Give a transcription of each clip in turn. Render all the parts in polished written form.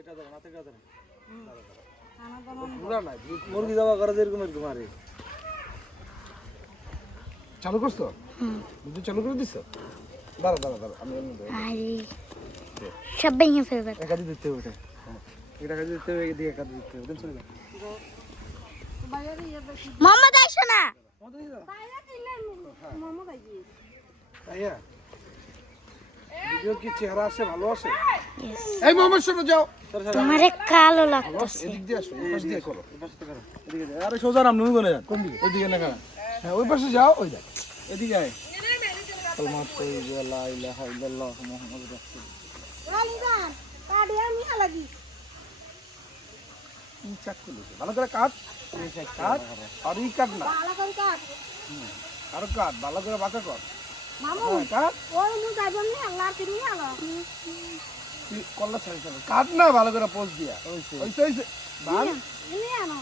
এটা দাও না থেকে দাও পুরা নাই মুরগি যাওয়া করে যেরকম এরকম আরে চালু করছ বুঝি চালু করে দিছ দাঁড়া দাঁড়া দাঁড়া আমি আরে সব ভেঙে ফেলবে একাদি দিতে হবে এটা কাজে দিতে হবে এদিকে কাজে দিতে হবে চলে যাও মোহাম্মদ আইসো না ভাইয়া ভিডিও কি চেহারা আছে ভালো আছে এই মোহাম্মদ শোনো যাও তোমারে কালো লাগতেছে এদিক দিয়ে আসো এই পাশ দিয়ে করো এই পাশে করো এদিকে যাও আরে সোজা নাম নুন গনে যান কোন দিকে এদিকে না কারণ হ্যাঁ ওই পাশে যাও ওই দেখ এদিকে আয় কালমাত লা ইলাহা ইল্লাল্লাহ মুহাম্মাদুর রাসূলুল্লাহ আলিদান কাডি আমি লাগি কি চাকু ভালো করে কাট কাট আর ই কাট না ভালো করে কাট আর কাট ভালো করে বাঁকা কর মামু কাট ওই মু যাইব নি আল্লাহ কিনি আলো কল্লা ছাড়ি চলো কাট না ভালো করে পোজ দিয়া ওইছে ওইছে বাল নি আনো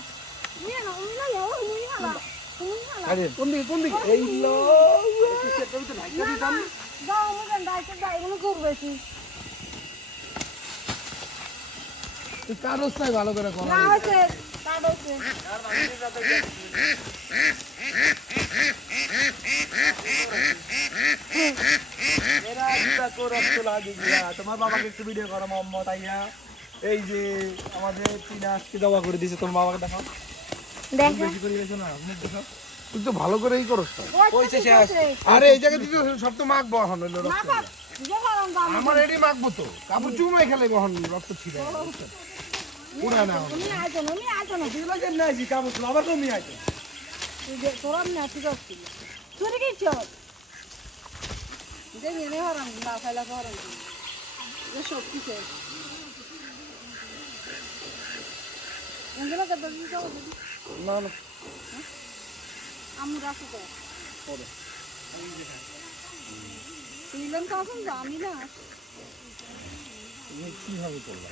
উনি না ও উনি আলো আরে কোন দিকে এই লো সেটা তো নাই কাটি দাম যাও মু গান দাইতে যাই মু করবেছি তুই কার রাস্তায় ভালো করে কর না হইছে কাট হইছে এরা একটা করে লাগি গিয়া তোমার বাবাকে একটু ভিডিও করো মোহাম্মদ আইয়া এই যে আমাদের তিনা আজকে দাওয়া করে দিয়েছে তোমার বাবাকে দেখো দেখো বেশি করে গেছো না মুখ দেখো তুই তো ভালো করেই করছ তো কইছে শেষ আরে এই জায়গা দিতে সব তো মাখবো এখন হইলো না রক্ত কাট যে গরম দাম আমার এডি মাখবো তো কাপড় চুমাই খেলে বহন রক্ত ছিড়ে পুরা না উনি আইতো না দিলা যে নাই জি কাপড় আবার কমি আইছে তোরা না ঠিক আছে চুরি কি চল দেখি নে হরাম না ফাইলা হরাম এ সব কিছু এগুলো কত দিন যাও না না আমি রাখো তো পড়ে তুইলেন কাছেন জানি না কিভাবে করলা